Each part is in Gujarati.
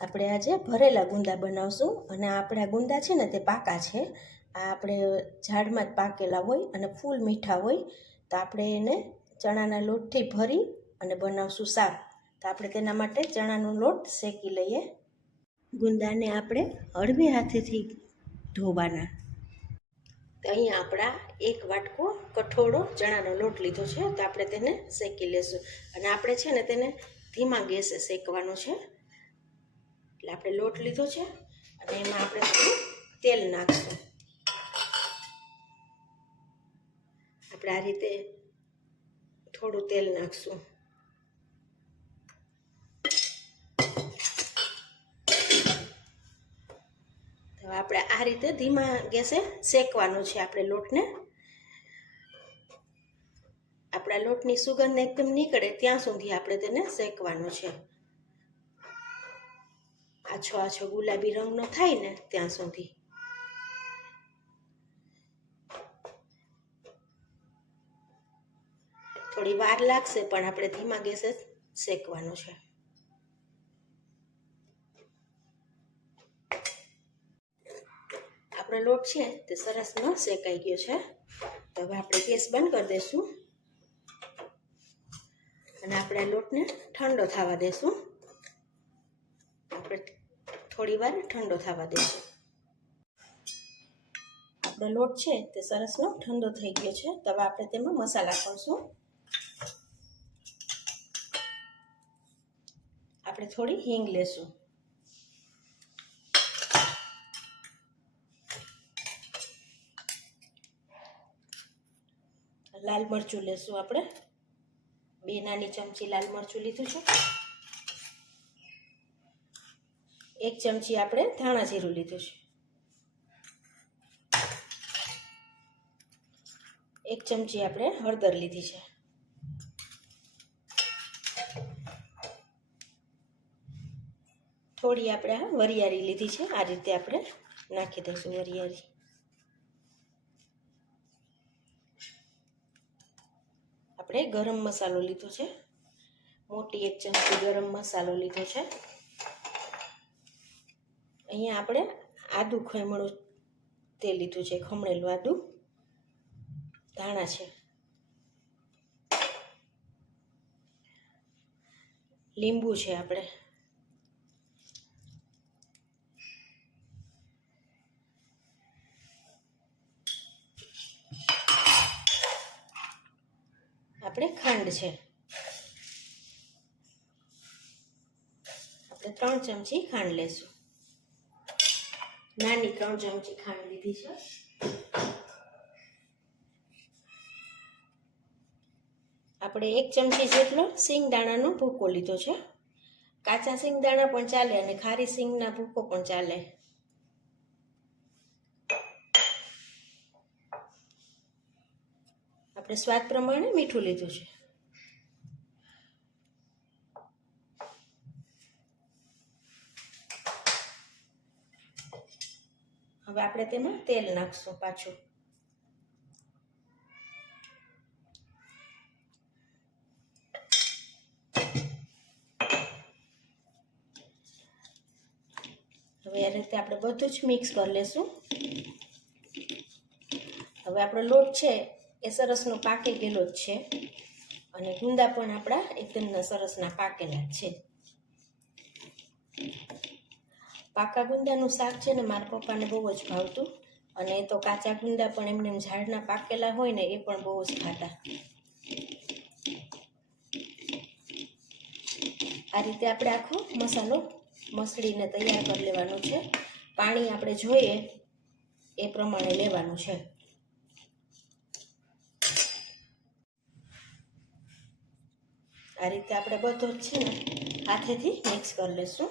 આપણે આજે ભરેલા ગુંદા બનાવશું અને આપણા ગુંદા છે ને તે પાકા છે. આ આપણે ઝાડમાં જ પાકેલા હોય અને ફૂલ મીઠા હોય, તો આપણે એને ચણાના લોટથી ભરી અને બનાવશું શાક. તો આપણે તેના માટે ચણાનો લોટ શેકી લઈએ. ગુંદાને આપણે હળવે હાથેથી ધોવાના. અહીંયા આપણા એક વાટકો કઠોળો ચણાનો લોટ લીધો છે, તો આપણે તેને શેકી લેશું. અને આપણે છે ને તેને ધીમા ગેસે શેકવાનો છે. એટલે આપણે લોટ લીધો છે અને એમાં આપણે થોડું તેલ નાખશું. આપણે આ રીતે થોડું તેલ નાખશું. આપણે આ રીતે ધીમા ગેસે શેકવાનું છે આપણે લોટને. આપણા લોટની સુગંધ એકદમ નીકળે ત્યાં સુધી આપણે તેને શેકવાનું છે. આછો આછો ગુલાબી રંગનો થાય ને ત્યાં સુધી. થોડી વાર લાગશે, પણ આપણે ધીમા ગેસે શેકવાનું છે. આપણો લોટ છે તે સરસ ન શેકાઈ ગયો છે. તો હવે આપણે ગેસ બંધ કરી દઈશું અને આપણે લોટને ઠંડો થવા દઈશું થોડી વાર ઠંડો થવા દેશું આપણો લોટ છે તે સરસનો ઠંડો થઈ ગયો છે. તો આપણે તેમાં મસાલા કરશું આપણે થોડી હિંગ લેશું. લાલ મરચું લેશું આપણે. બે નાની ચમચી લાલ મરચું લીધું છે. એક ચમચી આપણે ધાણા જીરું લીધું છે. એક ચમચી આપણે હળદર લીધી છે. થોડી આપણે વરિયાળી લીધી છે. આ રીતે આપણે નાખી દઈશું વરિયાળી. આપણે ગરમ મસાલો લીધો છે. મોટી એક ચમચી ગરમ મસાલો લીધો છે. અહીંયા આપણે આદું ખમણું તે લીધું છે, ખમણેલું આદું. ધાણા છે. લીંબુ છે આપણે. આપણે ખાંડ છે. આપણે ત્રણ ચમચી ખાંડ લેશું. નાની ત્રણ ચમચી ખાંડ લીધી છે આપણે એક ચમચી જેટલો સિંગદાણાનો ભૂકો લીધો છે. કાચા સિંગદાણા પણ ચાલે અને ખારી સિંગના ભૂકો પણ ચાલે. આપણે સ્વાદ પ્રમાણે મીઠું લીધું છે હવે આપણે તેમાં તેલ નાખશું પાછું. હવે આ રીતે આપણે બધું જ મિક્સ કરી લેશું. હવે આપણો લોટ છે એ સરસનો પાકી ગયેલો જ છે. અને ગુંદા પણ આપણા એકદમ સરસના પાકેલા છે. પાકા ગુંદાનું શાક છે ને મારા પપ્પાને બહુ જ ભાવતું. અને એ તો કાચા ગુંદા પણ એમને એમ ઝાડના પાકેલા હોય ને એ પણ બહુ જ ખાતા. આ રીતે આપણે આખો મસાલો મસળીને તૈયાર કરી લેવાનો છે. પાણી આપણે જોઈએ એ પ્રમાણે લેવાનું છે. આ રીતે આપણે બધો જ છે ને હાથેથી મિક્સ કરી લઈશું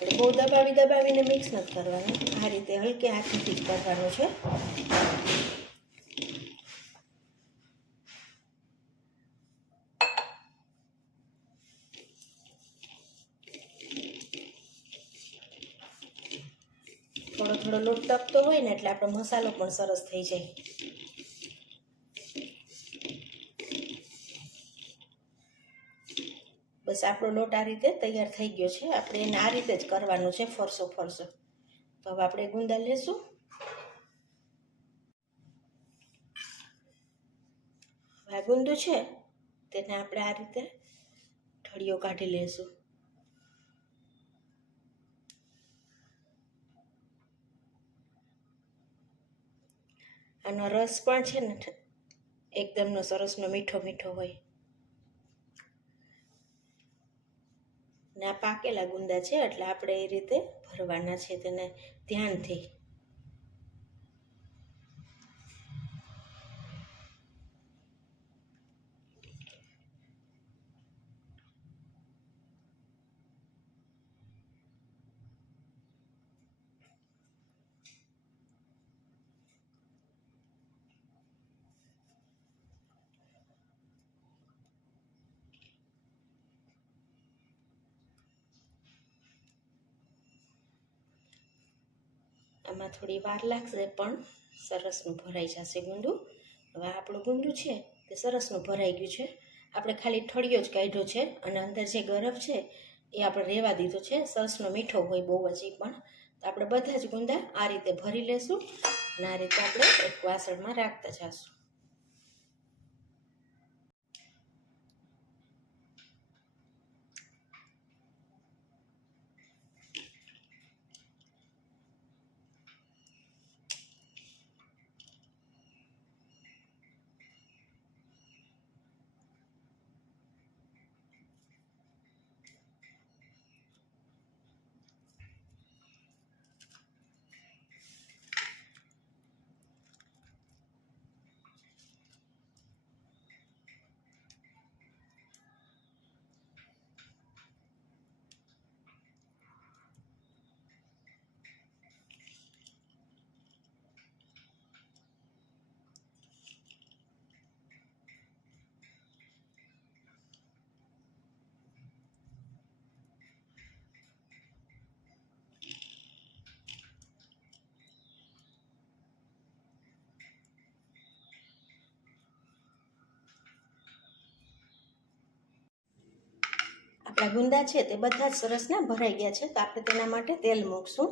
આપણે બહુ દબાવી દબાવીને મિક્સ નથી કરવાનું. આ રીતે હલકે હાથથી જ કરવાનું છે. થોડો થોડો લોટ તપતો હોય ને એટલે આપણો મસાલો પણ સરસ થઈ જાય. બસ આપણો લોટ આ રીતે તૈયાર થઈ ગયો છે. આપણે એને આ રીતે જ કરવાનું છે ફરસો ફરસો. તો હવે આપણે ગુંદા લેશું. હવે આ ગુંદું છે, તેને આપણે આ રીતે ઠળીઓ કાઢી લેશું. આનો રસ પણ છે ને એકદમનો સરસનો મીઠો મીઠો હોય. ને આ પાકેલા ગુંદા છે એટલે આપણે એ રીતે ભરવાના છે તેને ધ્યાનથી. આમાં થોડી વાર લાગશે, પણ સરસનું ભરાઈ જશે ગુંદું હવે આપણું ગુંદું છે તે સરસનું ભરાઈ ગયું છે. આપણે ખાલી ઠળિયો જ કાઢ્યો છે અને અંદર જે ગરફ છે એ આપણે રહેવા દીધો છે. સરસનો મીઠો હોય બહુ જ પણ. તો આપણે બધા જ ગુંદા આ રીતે ભરી લેશું અને આ રીતે આપણે એક વાસણમાં રાખતા જઈશું આપણા ગુંદા છે તે બધા જ સરસના ભરાઈ ગયા છે, તો આપણે તેના માટે તેલ મૂકશું.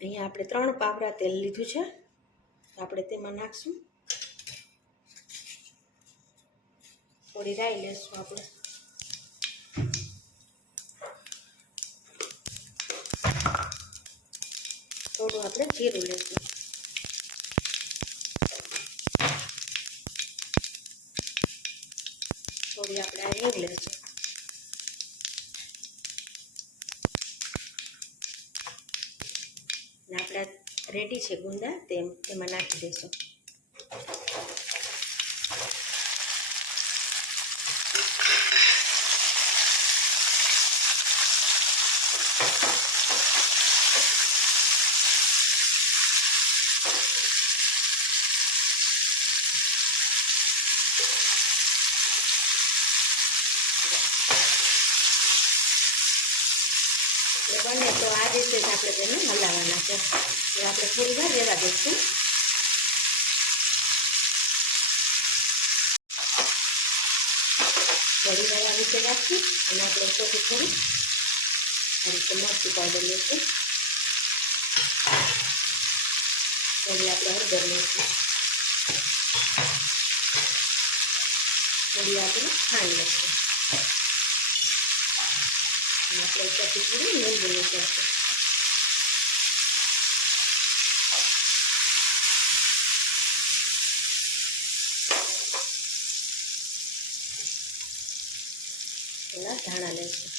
અહીંયા આપણે ત્રણ પાવરા તેલ લીધું છે આપણે તેમાં નાખશું. થોડી રાઈ લેશું આપણે. થોડું આપણે જીરું લેશું. થોડી આપણે આ રીંગ લેશું રેડી છે ગુંદા તેમ તેમાં નાખી દઈશું. તેને હલાવવાના છે. એ આપણે થોડી વાર રહેવા દઈશું. થોડી વાર આ રીતે રાખી અને આપણે ઉપરથી થોડું આ રીતે મરચું પાવડર લઈશું થોડી આપણે હળદર લઈશું. થોડી આપણે ખાંડ લઈશું. અને આપણે ઉપરથી થોડું લીંબુ લઈ એના ધાણા લઈશું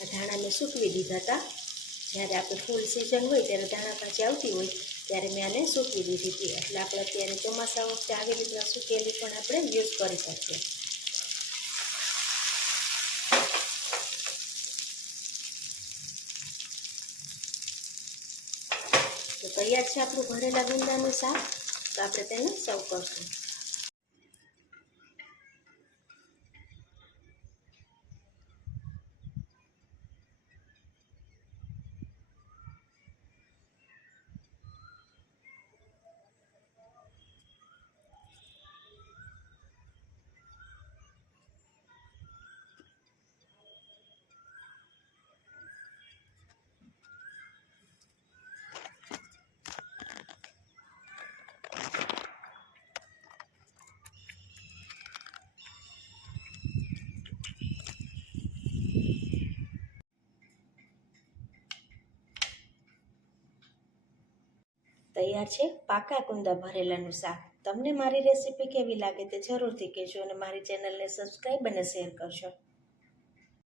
આ ધાણાને સૂકવી દીધા હતા. જ્યારે આપણે ફૂલ સિઝન હોય ત્યારે ધાણા પાછી આવતી હોય ત્યારે મેં આને સૂકવી દીધી હતી. એટલે આપણે અત્યારે ચોમાસા વખતે આવી રીતના સૂકેલી પણ આપણે યુઝ કરી શકીએ. તૈયાર છે આપણું ભરેલા ગુંદાનું શાક. તો આપણે તેને સર્વ કરશું. તૈયાર છે? પાકા કુંદા ભરેલાનું શાક. તમને મારી રેસીપી કેવી લાગે તે જરૂરથી કહેજો અને મારી ચેનલને સબસ્ક્રાઈબ અને શેર કરજો.